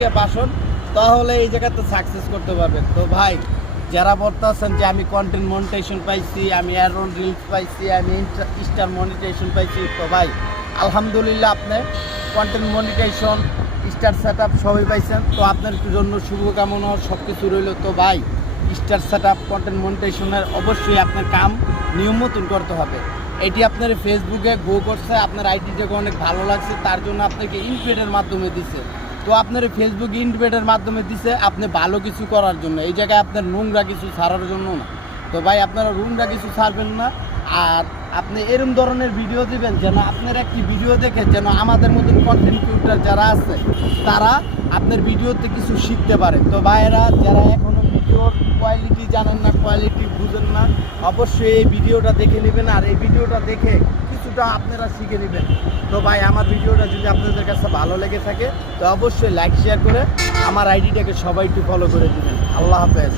বাসন তাহলে এই জায়গাতে সাকসেস করতে পারবেন। তো ভাই যারা বলতেছেন যে আমি কন্টেন্ট মনিটাইজেশন পাইছি, আমি অ্যারন রিলস পাইছি, আমি স্টার মনিটাইজেশন পাইছি, তো ভাই আলহামদুলিল্লাহ আপনি content monetization star set up সবই পাইছেন। তো আপনার জন্য শুভকামনা সব কিছু রইল। তো ভাই স্টার সেট আপ কন্টেন্ট মনিটাইজেশনের অবশ্যই আপনার কাম নিয়ম মতন করতে হবে। এটি আপনার ফেসবুকে গো করছে, আপনার আইডিটাকে অনেক ভালো লাগছে, তার জন্য আপনাকে ইনভাইটের মাধ্যমে দিছে। তো আপনার ফেসবুক ইনভাইটের মাধ্যমে দিছে আপনি ভালো কিছু করার জন্য, এই জায়গায় আপনার নোংরা কিছু ছাড়ার জন্য না। তো ভাই আপনারা নোংরা কিছু ছাড়বেন না, আর আপনি এরকম ধরনের ভিডিও দিবেন যেন আপনার একটি ভিডিও দেখে যেন আমাদের মতন কন্টেন্ট ক্রিয়েটর যারা আছে তারা আপনার ভিডিওতে কিছু শিখতে পারে। তো ভাইয়েরা যারা এখনও ভিডিওর কোয়ালিটি জানেন না, কোয়ালিটি বুঝেন না, অবশ্যই এই ভিডিওটা দেখে নেবেন, আর এই ভিডিওটা দেখে কিছুটা আপনারা শিখে নেবেন। তো ভাই আমার ভিডিওটা যদি আপনাদের কাছে ভালো লেগে থাকে তো অবশ্যই লাইক শেয়ার করে আমার আইডিটাকে সবাই একটু ফলো করে দিবেন। আল্লাহ হাফেজ।